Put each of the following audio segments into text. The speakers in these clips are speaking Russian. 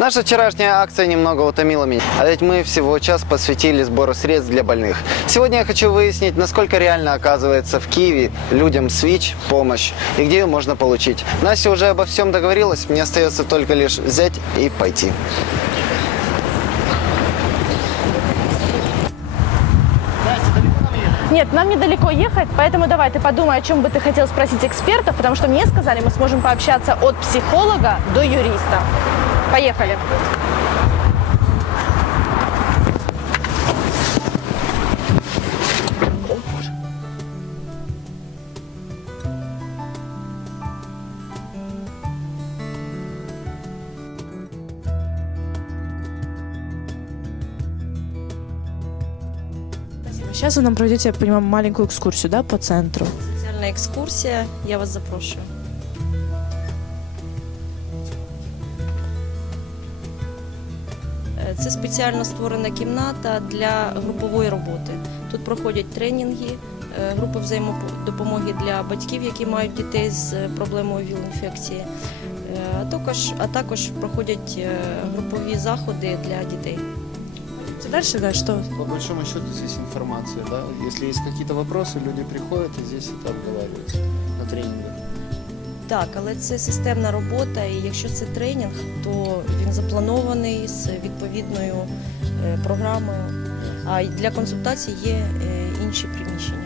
Наша вчерашняя акция немного утомила меня, а ведь мы всего час посвятили сбору средств для больных. Сегодня я хочу выяснить, насколько реально оказывается в Киеве людям с помощь и где ее можно получить. Настя уже обо всем договорилась, мне остается только лишь взять и пойти. Нет, нам недалеко ехать, поэтому давай ты подумай, о чем бы ты хотел спросить экспертов, потому что мне сказали, мы сможем пообщаться от психолога до юриста. Поехали. Сейчас вы нам проведете, я понимаю, маленькую экскурсию, да, по центру. Спеціальна екскурсія. Я вас запрошую. Це спеціально створена кімната для групової роботи. Тут проходять тренінги, е, групи взаємодопомоги для батьків, які мають дітей з е, проблемою ВІЛ-інфекції. Е, А також, а також проходять групові заходи для дітей. Дальше, да, что? По большому счету здесь информация, да? Если есть какие-то вопросы, люди приходят и здесь это обговаривают на тренингах. Так, але це системна робота, і якщо це тренінг, то він запланований з відповідною е, програмою. А для консультацій є е, інші приміщення.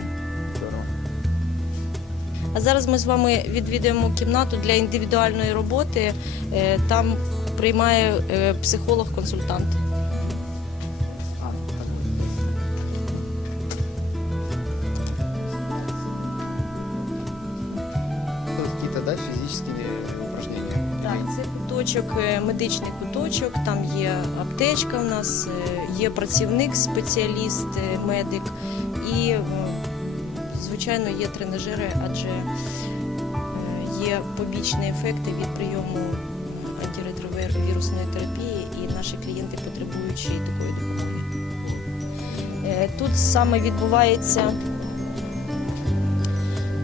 А зараз ми з вами відвідуємо кімнату для індивідуальної роботи. Е, Там приймає психолог-консультант. Какие-то, физические упражнения? Так, це куточок, е, медичний куточок, там є аптечка у нас, е, є працівник, спеціаліст, е, медик і, звичайно, є тренажери, адже є побічні ефекти від прийому антиретровірусної терапії, і наші клієнти потребують ще й такої допомоги. Тут саме відбувається.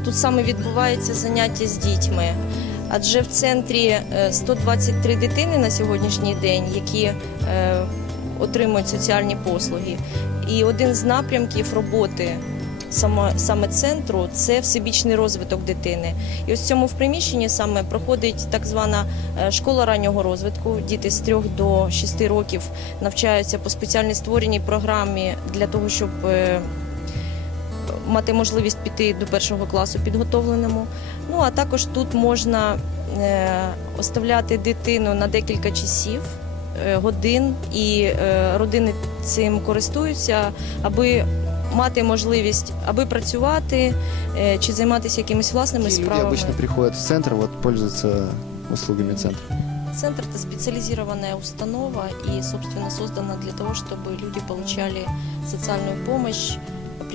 Тут саме відбувається заняття з дітьми. Адже в центрі е, 123 дитини на сьогоднішній день, які е, отримують соціальні послуги. І один з напрямків роботи саме, центру це всебічний розвиток дитини. І ось в цьому в приміщенні саме проходить так звана е, школа раннього розвитку. Діти з 3 до 6 років навчаються по спеціальній створеній програмі для того, щоб е, мати можливість піти до першого класу підготовленому. Ну а також тут можна е, оставляти дитину на декілька часів, е, годин, і е, родини цим користуються, аби мати можливість аби працювати е, чи займатися якимись власними Какие люди справами. обычно приходят в центр, вот пользуются услугами центра? Центр – это специализированная установа и, собственно, создана для того, чтобы люди получали социальную помощь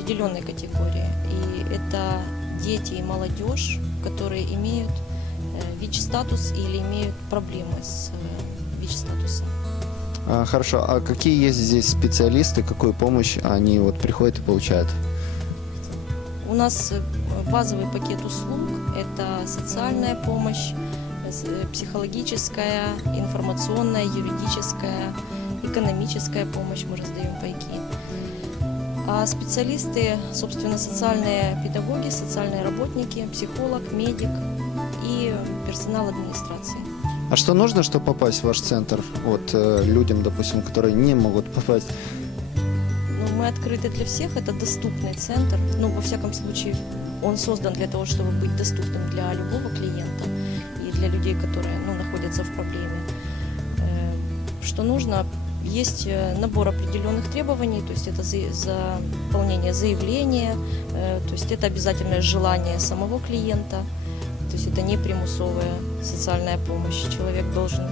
определенной категории. И это дети и молодежь, которые имеют э, ВИЧ-статус или имеют проблемы с э, ВИЧ-статусом. А, хорошо, а какие есть здесь специалисты, какую помощь они вот приходят и получают? У нас э, базовый пакет услуг – это социальная помощь, психологическая, информационная, юридическая, экономическая помощь, мы раздаем пайки. А специалисты, собственно, социальные педагоги, социальные работники, психолог, медик и персонал администрации. А что нужно, чтобы попасть в ваш центр? Вот э, людям, допустим, которые не могут попасть. Ну, мы открыты для всех, это доступный центр. Ну, во всяком случае, он создан для того, чтобы быть доступным для любого клиента и для людей, которые ну, находятся в проблеме. Э, Что нужно? Есть э, набор определенных требований, то есть это за- заполнение заявления, э, то есть это обязательное желание самого клиента, то есть это не примусовая социальная помощь. Человек должен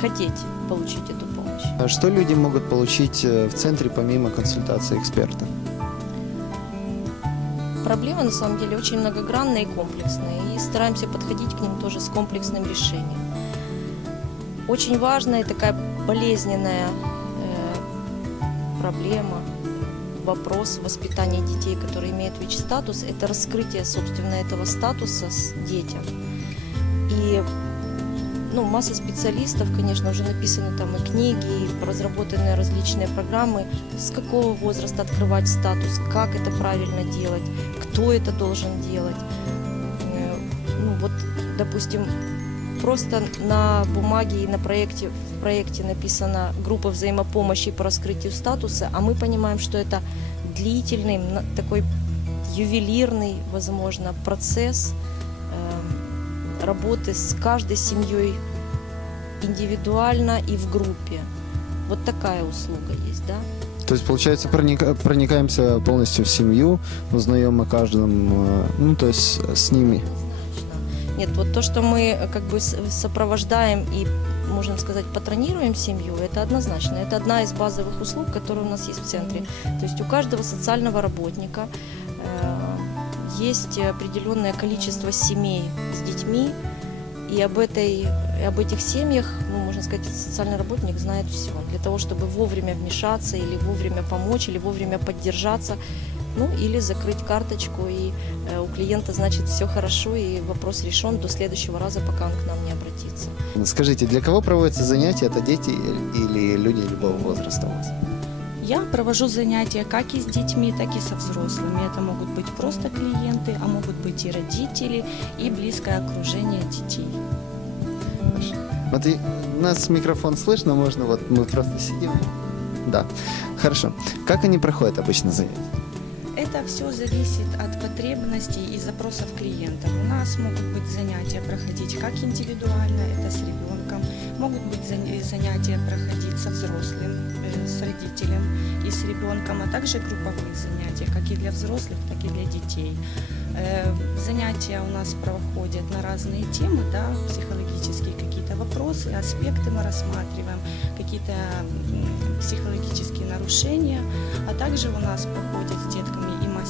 хотеть получить эту помощь. А что люди могут получить э, в центре помимо консультации эксперта? Проблема на самом деле очень многогранная и комплексная, и стараемся подходить к ним тоже с комплексным решением. Очень важная такая болезненная э, проблема, вопрос воспитания детей, которые имеют ВИЧ-статус, это раскрытие, собственно, этого статуса с детям. И ну, масса специалистов, конечно, уже написаны там и книги, и разработаны различные программы, с какого возраста открывать статус, как это правильно делать, кто это должен делать. Э, Ну вот, допустим, просто на бумаге и на проекте, в проекте написана группа взаимопомощи по раскрытию статуса, а мы понимаем, что это длительный, такой ювелирный, возможно, процесс э, работы с каждой семьей индивидуально и в группе. Вот такая услуга есть, да? То есть, получается, проника- проникаемся полностью в семью, узнаем о каждом, э, ну, то есть с ними. Нет, вот то, что мы э, как бы с- сопровождаем и, можем сказать, патронируем семью, это однозначно. Это одна из базовых услуг, которые у нас есть в центре. То есть у каждого социального работника э, есть определенное количество семей с детьми, и об, этой, и об этих семьях, ну, можно сказать, социальный работник знает все. Для того, чтобы вовремя вмешаться или вовремя помочь, или вовремя поддержаться, ну, или закрыть карточку, и э, у клиента, значит, все хорошо, и вопрос решен до следующего раза, пока он к нам не обратится. Скажите, для кого проводятся занятия? Это дети или люди любого возраста у вас? Я провожу занятия как и с детьми, так и со взрослыми. Это могут быть просто клиенты, а могут быть и родители, и близкое окружение детей. Вот и, нас микрофон слышно, можно вот мы просто сидим. Да, хорошо. Как они проходят обычно занятия? Это все зависит от потребностей и запросов клиентов. У нас могут быть занятия проходить как индивидуально, это с ребенком, могут быть заня- занятия проходить со взрослым, э, с родителем и с ребенком, а также групповые занятия, как и для взрослых, так и для детей. Э, Занятия у нас проходят на разные темы, да, психологические какие-то вопросы, аспекты мы рассматриваем, какие-то психологические нарушения, а также у нас проходят с детками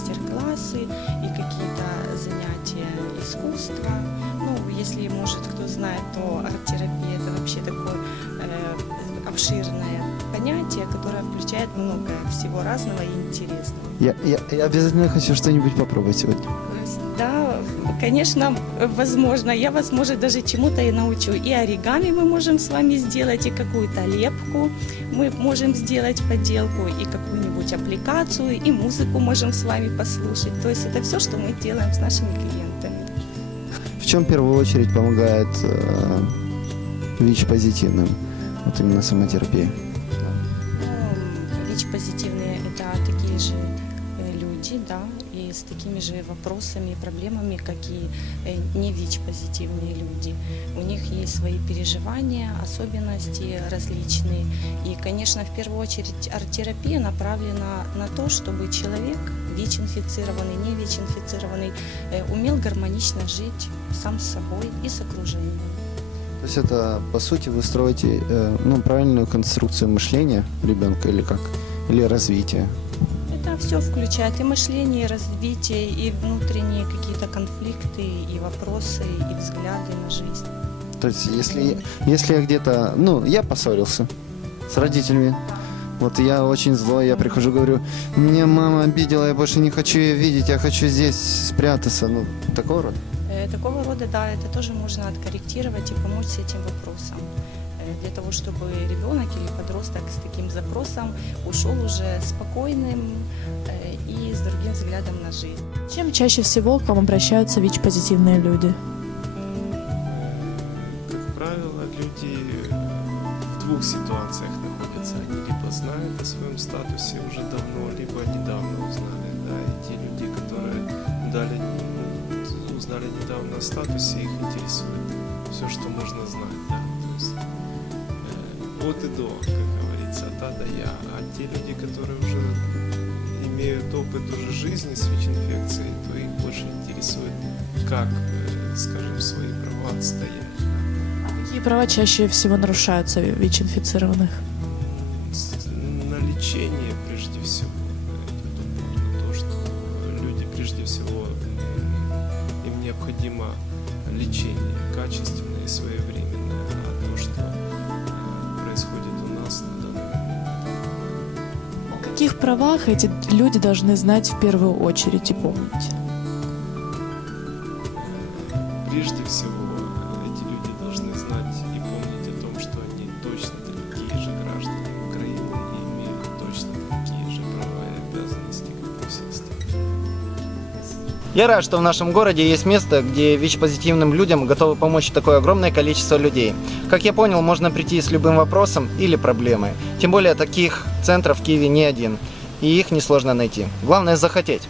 мастер-классы, и какие-то занятия искусства. Ну, если, может, кто знает, то арт-терапия – это вообще такое э, обширное понятие, которое включает много всего разного и интересного. Я, я, я обязательно хочу что-нибудь попробовать сегодня. Конечно, возможно. Я вас, может, даже чему-то и научу. И оригами мы можем с вами сделать, и какую-то лепку мы можем сделать поделку, и какую-нибудь аппликацию, и музыку можем с вами послушать. То есть это все, что мы делаем с нашими клиентами. В чем в первую очередь помогает э, ВИЧ позитивным? Вот именно самотерапия. Ну, ВИЧ-позитивные – это такие же люди, да, и с такими же вопросами и проблемами, как и э, не ВИЧ-позитивные люди. У них есть свои переживания, особенности различные. И, конечно, в первую очередь арт-терапия направлена на то, чтобы человек, ВИЧ-инфицированный, не ВИЧ-инфицированный, э, умел гармонично жить сам с собой и с окружением. То есть это, по сути, вы строите э, ну, правильную конструкцию мышления ребенка или как? Или развития? Все включает и мышление, и развитие, и внутренние какие-то конфликты, и вопросы, и взгляды на жизнь. То есть если, если я где-то... Ну, я поссорился с родителями. Вот я очень злой, я прихожу, говорю, меня мама обидела, я больше не хочу ее видеть, я хочу здесь спрятаться. Ну, такого рода. Э, Такого рода, да, это тоже можно откорректировать и помочь с этим вопросом. Э, Для того, чтобы ребенок или подросток с таким запросом ушел уже спокойным э, и с другим взглядом на жизнь. Чем чаще всего к вам обращаются ВИЧ-позитивные люди? Как правило, люди в двух ситуациях находятся. Они либо знают о своем статусе уже давно, либо недавно узнали. Да, и те люди, которые дали, ну, узнали недавно о статусе, их интересует все, что можно знать. Да, то есть э, от и до, как говорится, от А до Я. А те люди, которые уже имеют опыт уже жизни с ВИЧ-инфекцией, то их больше интересует, как, э, скажем, свои права отстоять. Какие права чаще всего нарушаются ВИЧ-инфицированных? На лечение прежде всего. То, что люди прежде всего им необходимо лечение качественное и своевременное, каких правах эти люди должны знать в первую очередь и помнить? Прежде всего, Я рад, что в нашем городе есть место, где ВИЧ-позитивным людям готовы помочь такое огромное количество людей. Как я понял, можно прийти с любым вопросом или проблемой. Тем более таких центров в Киеве не один. И их несложно найти. Главное захотеть.